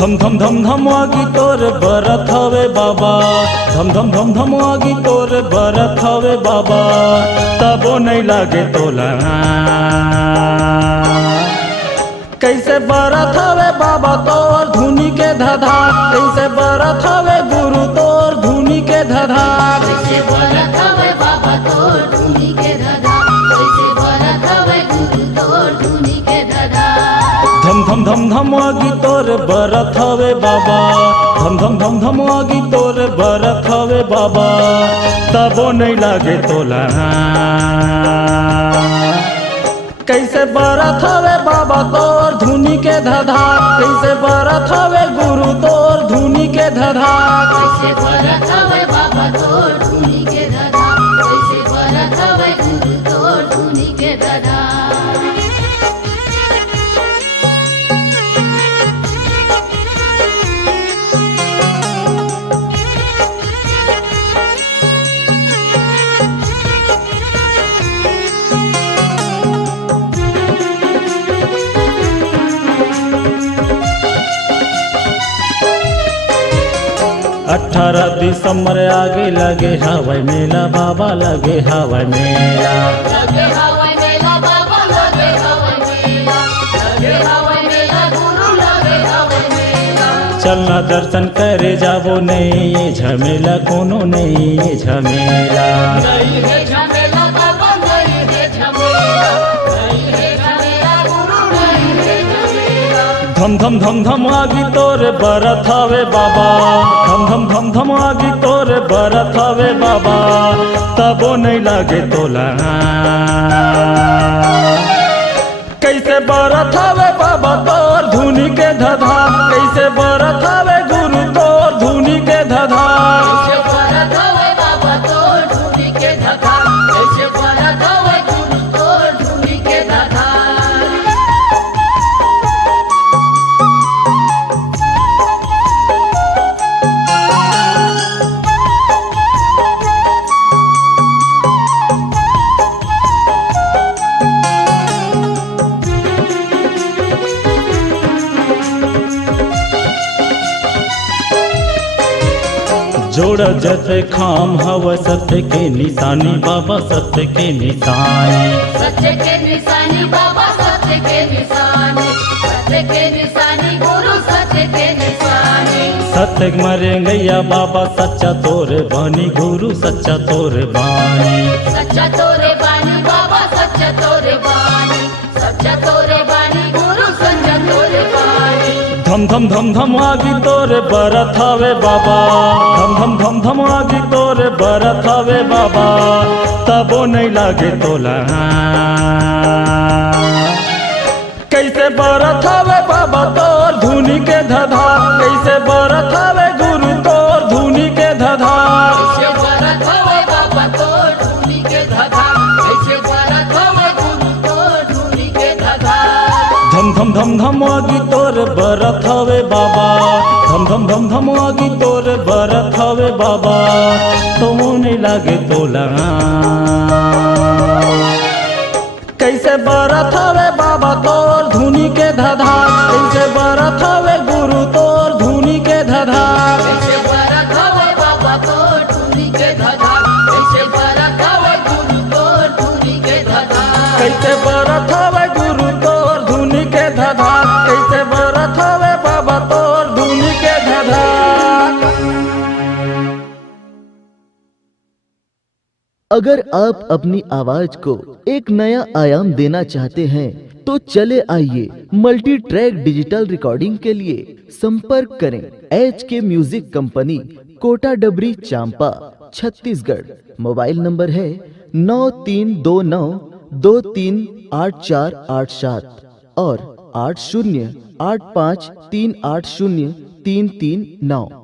धम धम धम धमागी तोर बरत हवे बाबा, धम धम धम धमागी तोर बरत हवे बाबा, तबो नहीं लागे तोला। कैसे बरत हवे बाबा तोर धुनी के धधा, कैसे बरत हवे गुरु तोर धुनी के धधा, कैसे बरत हवे बाबा तोर धुनी के धधा, कैसे बरत हवे गुरु तोर धुनी के धधा। धम धम धम धमागी तोर बरत हवे बाबा, धम धम धम धमागी तोर बरत हवे बाबा, तबो नहीं लागे तोला। कैसे बरत हवे बाबा तोर धुनी के धधा, कैसे बरत हवे गुरु तोर धुनी के धधा, कैसे बरत हवे बाबा तोर धुनी के धधा, कैसे बरत हवे गुरु तोर धुनी के धधा। अठारह दिसंबर आगे लगे हवाई मेला बाबा, लगे हवाई मेला, लगे हवाई मेला बाबा, लगे हवाई मेला, लगे हवाई मेला गुरु, लगे हवाई मेला। चलना दर्शन करे जाबो नहीं ये झमेला, कोनो नहीं ये झमेला। नहीं है झमेला बाबा, नहीं है झमेला, नहीं है झमेला गुरु, नहीं है झमेला। धम धम धम धम आगी तोर बरत हवे बाबा, धम धम धम धम आगी तोर बरत हवे बाबा, तबो नहीं लागे तोला। कैसे बरत हवे बाबा तोर धुनी के धधा, कैसे बरत हवे गुरु तोर धुनी के धधा, कैसे बरत हवे बाबा तोर धुनी के धधा, कैसे बरत हवे गुरु तोर धुनी के धधा। जोड़ जते खाम हव सत्य के निशानी बाबा, सत्य के निशानी, सत्य के निशानी बाबा, सत्य के निशानी, सत्य के निशानी गुरु, सत्य के निशानी। सत्य मरे गैया बाबा सच्चा तोरे बानी, गुरु सच्चा तोरे बानी, सच्चा तोरे बानी बाबा, सच्चा तोरे बानी, सच्चा तोरे बानी गुरु, सच्चा तोरे बानी। धम धम धम धम आगी तोरे बरत हवे बाबा, धम धम धम धम आगी तोरे बरत हवे बाबा, तबो नहीं लागे तोला। कैसे बरत हवे बाबा तोर धुनी के धधा, कैसे बरत हवे गुरु तोर धुनी के धधा, कैसे बरत हवे बाबा तोर धुनी के धधा, कैसे बरत हवे गुरु तोर धुनी के धधा। धम धम धम धम आगी तोर बरत हवे बाबा, धम धम धम धम आगी तोर बरत हवे बाबा, तो नहीं लागे तोला। कैसे बरत हवे बाबा तोर धुनी के धधा, कैसे बरत हवे गुरु तोर धुनी के धधा, कैसे बरत हवे बाबा तोर धुनी के धधा, कैसे बरत हवे गुरु तोर धुनी के धधा। कैसे बरत हवे गुरु तोर धुनी के धधा, कैसे बरत हवे बाबा तोर धुनी के धधा। अगर आप अपनी आवाज को एक नया आयाम देना चाहते हैं तो चले आइए मल्टी ट्रैक डिजिटल रिकॉर्डिंग के लिए संपर्क करें HK म्यूजिक कंपनी, कोटा डबरी, चांपा, छत्तीसगढ़। मोबाइल नंबर है 9329238487 और 8085380339।